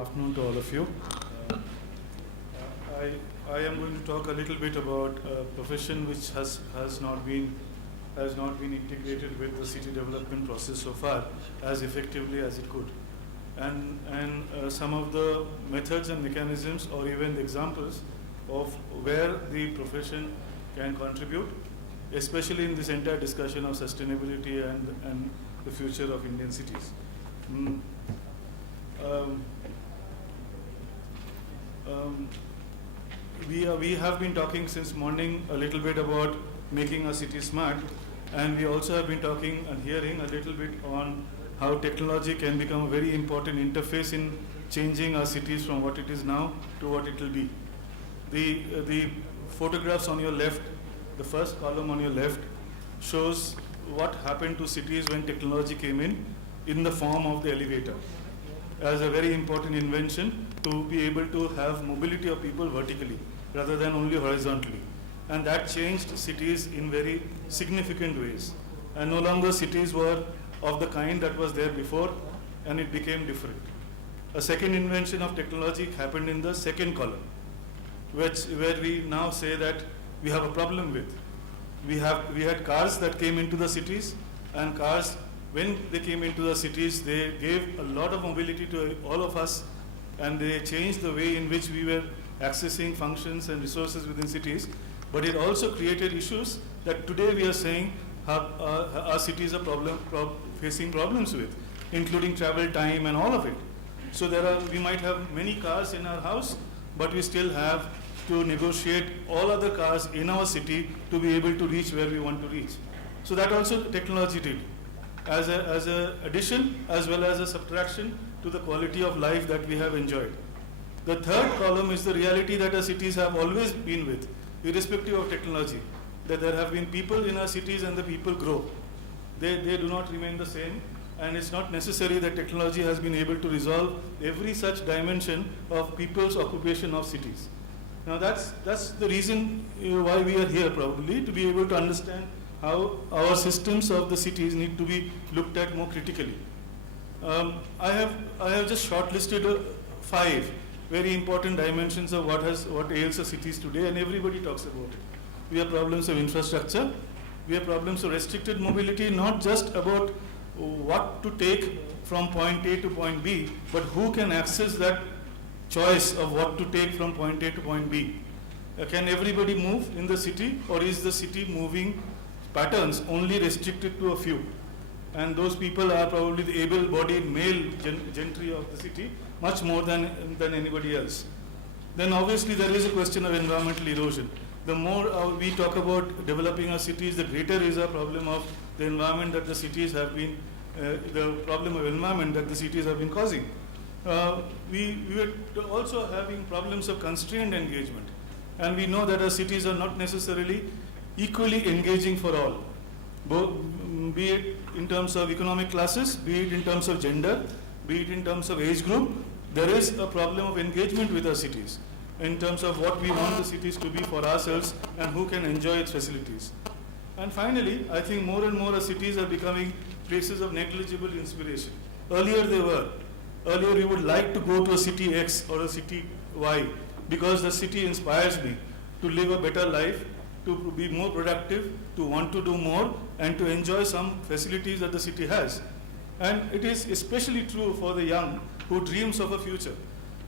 afternoon to all of you. I am going to talk a little bit about a profession which has not been integrated with the city development process so far as effectively as it could, and some of the methods and mechanisms, or even the examples of where the profession can contribute, especially in this entire discussion of sustainability and the future of Indian cities. We have been talking since morning a little bit about making our city smart, and we also have been talking and hearing a little bit on how technology can become a very important interface in changing our cities from what it is now to what it will be. The photographs on your left, the first column on your left, shows what happened to cities when technology came in the form of the elevator, as a very important invention to be able to have mobility of people vertically rather than only horizontally. And that changed cities in very significant ways. And no longer cities were of the kind that was there before, and it became different. A second invention of technology happened in the second column, where we now say that we have a problem with. We had cars that came into the cities, and cars, when they came into the cities, they gave a lot of mobility to all of us, and they changed the way in which we were accessing functions and resources within cities. But it also created issues that today we are saying our cities are facing problems with, including travel time and all of it. So we might have many cars in our house, but we still have to negotiate all other cars in our city to be able to reach where we want to reach. So that also technology did, as a addition as well as a subtraction to the quality of life that we have enjoyed. The third column is the reality that our cities have always been with, irrespective of technology, that there have been people in our cities and the people grow. They do not remain the same, and it's not necessary that technology has been able to resolve every such dimension of people's occupation of cities. Now that's the reason why we are here, probably, to be able to understand how our systems of the cities need to be looked at more critically. I have just shortlisted 5 very important dimensions of what ails the cities today, and everybody talks about it. We have problems of infrastructure. We have problems of restricted mobility, not just about what to take from point A to point B, but who can access that choice of what to take from point A to point B. Can everybody move in the city, or is the city moving patterns only restricted to a few? And those people are probably the able-bodied male gentry of the city, much more than anybody else. Then obviously there is a question of environmental erosion. The more we talk about developing our cities, the greater is our problem of the environment that the cities have been, the problem of environment that the cities have been causing. We were also having problems of constrained engagement. And we know that our cities are not necessarily equally engaging for all, be it in terms of economic classes, be it in terms of gender, be it in terms of age group. There is a problem of engagement with our cities in terms of what we want the cities to be for ourselves and who can enjoy its facilities. And finally, I think more and more our cities are becoming places of negligible inspiration. Earlier they were. Earlier we would like to go to a city X or a city Y because the city inspires me to live a better life, to be more productive, to want to do more, and to enjoy some facilities that the city has. And it is especially true for the young who dreams of a future.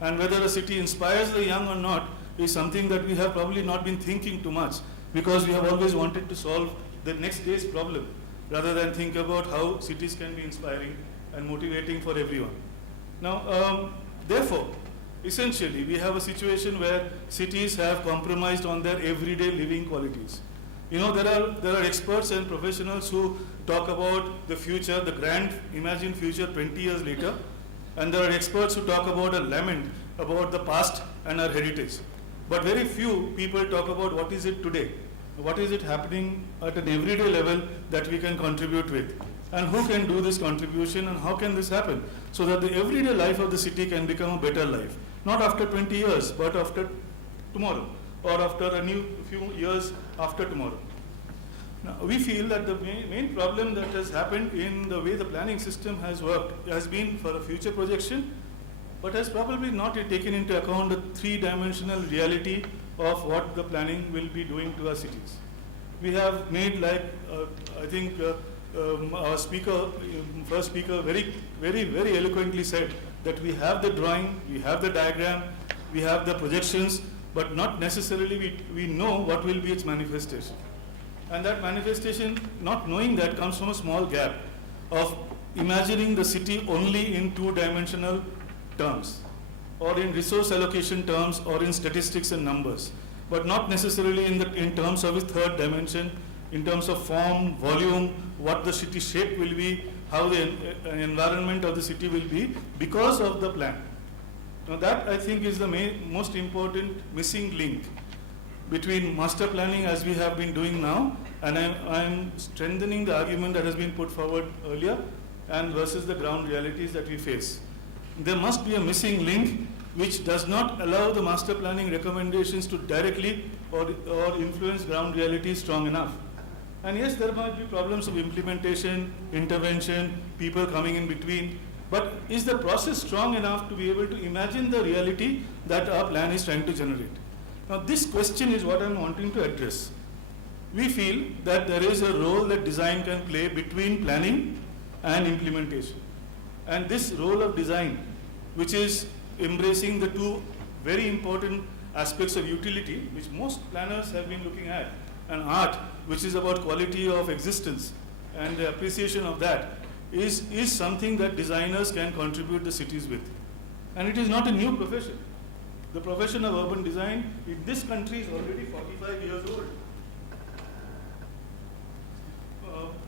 And whether a city inspires the young or not is something that we have probably not been thinking too much, because we have always wanted to solve the next day's problem rather than think about how cities can be inspiring and motivating for everyone. Now, therefore, essentially, we have a situation where cities have compromised on their everyday living qualities. You know, there are experts and professionals who talk about the future, the grand imagined future 20 years later, and there are experts who talk about a lament about the past and our heritage. But very few people talk about what is it today, what is it happening at an everyday level that we can contribute with, and who can do this contribution, and how can this happen, so that the everyday life of the city can become a better life. Not after 20 years, but after tomorrow, or after a few years after tomorrow. Now, we feel that the main problem that has happened in the way the planning system has worked has been for a future projection but has probably not taken into account the three-dimensional reality of what the planning will be doing to our cities. We have made, like I think our speaker, first speaker, very eloquently said that we have the drawing, we have the diagram, we have the projections, but not necessarily we know what will be its manifestation. And that manifestation, not knowing that, comes from a small gap of imagining the city only in two-dimensional terms, or in resource allocation terms, or in statistics and numbers, but not necessarily in terms of its third dimension, in terms of form, volume, what the city shape will be, how the environment of the city will be because of the plan. Now that, I think, is the most important missing link between master planning as we have been doing now, and I'm strengthening the argument that has been put forward earlier, and versus the ground realities that we face. There must be a missing link which does not allow the master planning recommendations to directly or influence ground realities strong enough. And yes, there might be problems of implementation, intervention, people coming in between, but is the process strong enough to be able to imagine the reality that our plan is trying to generate? Now this question is what I'm wanting to address. We feel that there is a role that design can play between planning and implementation. And this role of design, which is embracing the two very important aspects of utility, which most planners have been looking at, and art, which is about quality of existence and the appreciation of that, is something that designers can contribute the cities with. And it is not a new profession. The profession of urban design in this country is already 45 years old.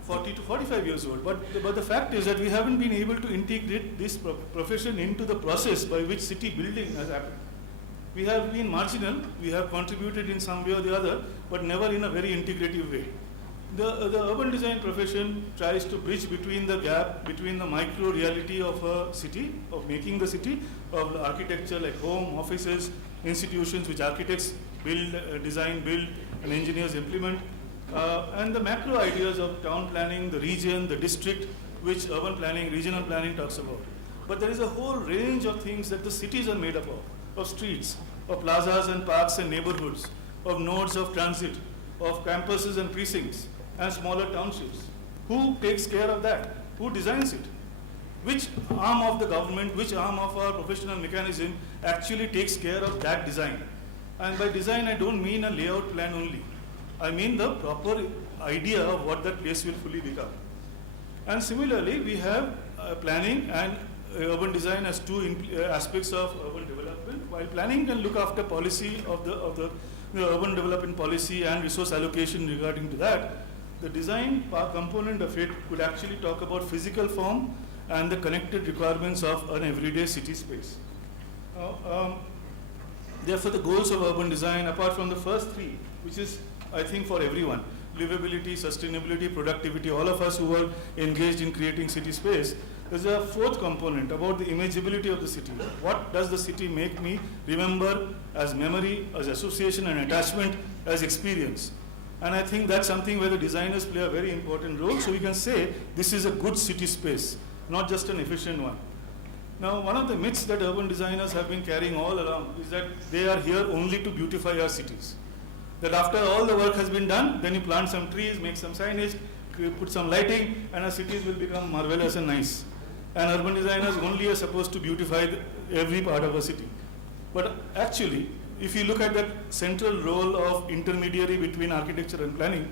40 to 45 years old. But the fact is that we haven't been able to integrate this profession into the process by which city building has happened. We have been marginal, we have contributed in some way or the other, but never in a very integrative way. The urban design profession tries to bridge between the gap between the micro reality of a city, of making the city, of the architecture like home, offices, institutions which architects build, design, build, and engineers implement, and the macro ideas of town planning, the region, the district, which urban planning, regional planning talks about. But there is a whole range of things that the cities are made up of streets, of plazas and parks and neighborhoods, of nodes of transit, of campuses and precincts, and smaller townships. Who takes care of that? Who designs it? Which arm of the government, which arm of our professional mechanism actually takes care of that design? And by design, I don't mean a layout plan only. I mean the proper idea of what that place will fully become. And similarly, we have planning and urban design as two aspects of urban development. While planning can look after policy of the urban development policy and resource allocation regarding to that, the design component of it could actually talk about physical form and the connected requirements of an everyday city space. Therefore, the goals of urban design, apart from the first three, which is, I think, for everyone, livability, sustainability, productivity, all of us who are engaged in creating city space, there's a fourth component about the imageability of the city. What does the city make me remember as memory, as association and attachment, as experience? And I think that's something where the designers play a very important role, so we can say this is a good city space, not just an efficient one. Now, one of the myths that urban designers have been carrying all along is that they are here only to beautify our cities. That after all the work has been done, then you plant some trees, make some signage, put some lighting, and our cities will become marvelous and nice. And urban designers only are supposed to beautify every part of a city. But actually, if you look at that central role of intermediary between architecture and planning,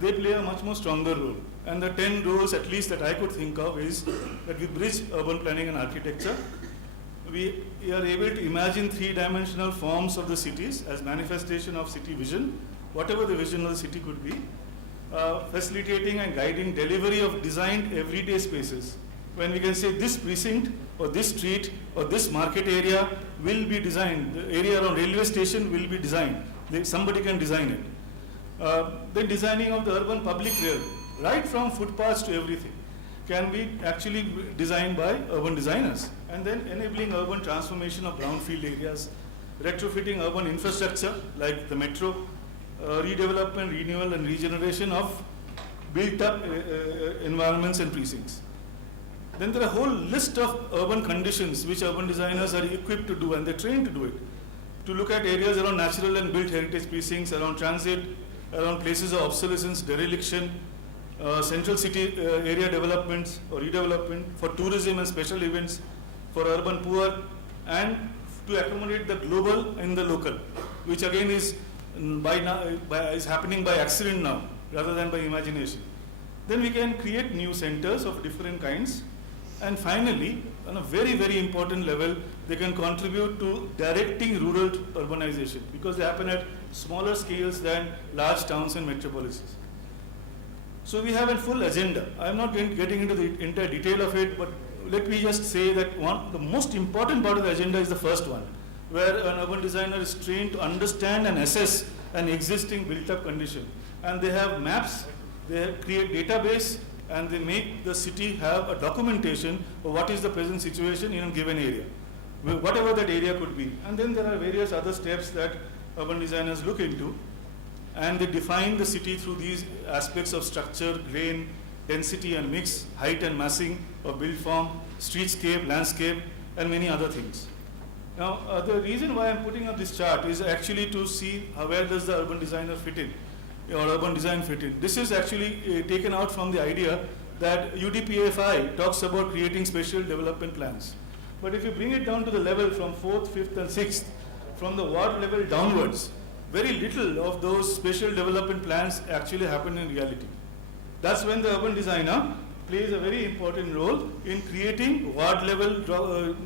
they play a much more stronger role. And the 10 roles, at least that I could think of, is that we bridge urban planning and architecture. We are able to imagine three-dimensional forms of the cities as manifestation of city vision, whatever the vision of the city could be, facilitating and guiding delivery of designed everyday spaces. When we can say this precinct or this street or this market area will be designed, the area around railway station will be designed. Somebody can design it. Then designing of the urban public realm, right from footpaths to everything, can be actually designed by urban designers. And then enabling urban transformation of brownfield areas, retrofitting urban infrastructure like the metro, redevelopment, renewal and regeneration of built up environments and precincts. Then there are a whole list of urban conditions which urban designers are equipped to do, and they're trained to do it. To look at areas around natural and built heritage precincts, around transit, around places of obsolescence, dereliction, central city area developments or redevelopment, for tourism and special events, for urban poor, and to accommodate the global and the local, which again is is happening by accident now rather than by imagination. Then we can create new centers of different kinds, and finally, on a very, very important level, they can contribute to directing rural urbanization, because they happen at smaller scales than large towns and metropolises. So we have a full agenda. I am not getting into the entire detail of it, but let me just say that the most important part of the agenda is the first one, where an urban designer is trained to understand and assess an existing built-up condition. And they have maps, they create database, and they make the city have a documentation of what is the present situation in a given area, whatever that area could be. And then there are various other steps that urban designers look into, and they define the city through these aspects of structure, grain, density and mix, height and massing of build form, streetscape, landscape, and many other things. Now, the reason why I'm putting up this chart is actually to see how well does the urban designer fit in, or urban design fit in. This is actually taken out from the idea that UDPAFI talks about creating special development plans. But if you bring it down to the level from 4th, 5th and 6th, from the ward level downwards, very little of those special development plans actually happen in reality. That's when the urban designer plays a very important role in creating ward level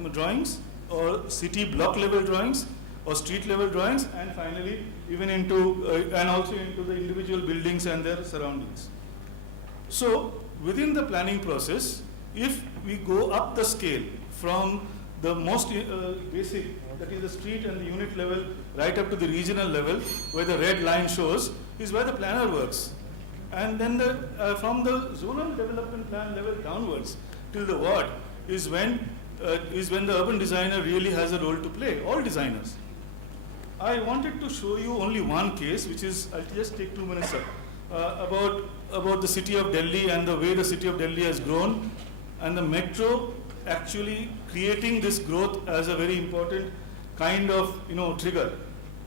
drawings, or city block level drawings, or street level drawings, and finally even into and also into the individual buildings and their surroundings. So within the planning process, if we go up the scale from the most basic, that is the street and the unit level, right up to the regional level, where the red line shows, is where the planner works. And then from the zonal development plan level downwards till the ward is when the urban designer really has a role to play, all designers. I wanted to show you only one case, which is, I'll just take 2 minutes about the city of Delhi and the way the city of Delhi has grown, and the metro actually creating this growth as a very important kind of trigger.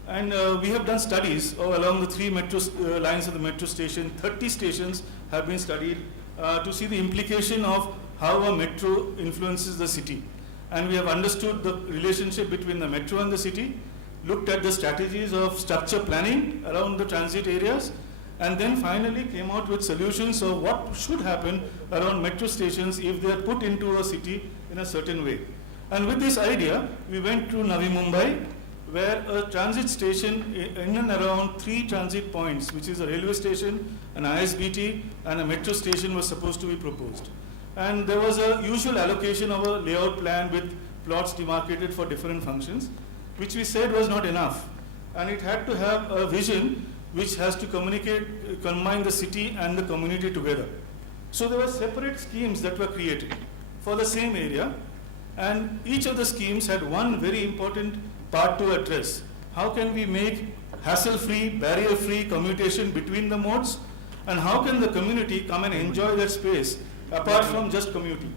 And we have done studies along the 3 metro lines of the metro station. 30 stations have been studied to see the implication of how a metro influences the city. And we have understood the relationship between the metro and the city, looked at the strategies of structure planning around the transit areas, and then finally came out with solutions of what should happen around metro stations if they are put into a city in a certain way. And with this idea, we went to Navi Mumbai, where a transit station in and around 3 transit points, which is a railway station, an ISBT, and a metro station, was supposed to be proposed. And there was a usual allocation of a layout plan with plots demarcated for different functions, which we said was not enough. And it had to have a vision which has to combine the city and the community together. So there were separate schemes that were created for the same area, and each of the schemes had one very important part to address. How can we make hassle-free, barrier-free commutation between the modes, and how can the community come and enjoy that space apart from just commuting?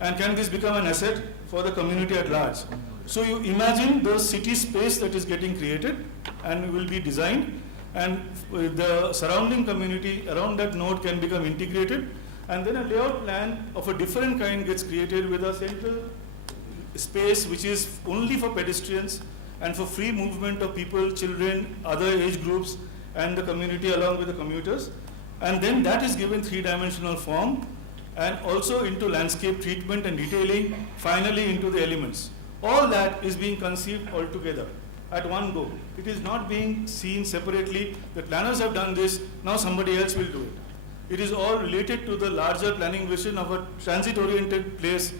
And can this become an asset for the community at large? So you imagine the city space that is getting created and will be designed, and the surrounding community around that node can become integrated, and then a layout plan of a different kind gets created with a central space which is only for pedestrians and for free movement of people, children, other age groups, and the community along with the commuters. And then that is given 3-dimensional form, and also into landscape treatment and detailing, finally into the elements. All that is being conceived all together at one go. It is not being seen separately. The planners have done this, now somebody else will do it. It is all related to the larger planning vision of a transit-oriented place,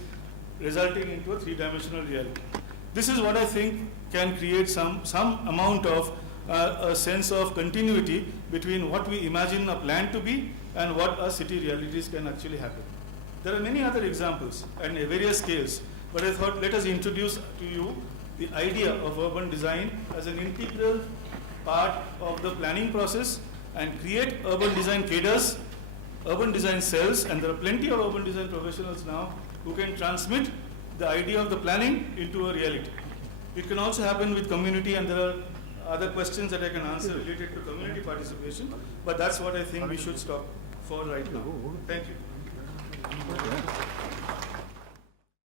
resulting into a 3-dimensional reality. This is what I think can create some amount of a sense of continuity between what we imagine a plan to be and what our city realities can actually happen. There are many other examples and various scales, but I thought let us introduce to you the idea of urban design as an integral part of the planning process, and create urban design cadres, urban design cells, and there are plenty of urban design professionals now who can transmit the idea of the planning into a reality. It can also happen with community, and there are other questions that I can answer related to community participation, but that's what I think we should stop for right now. Thank you.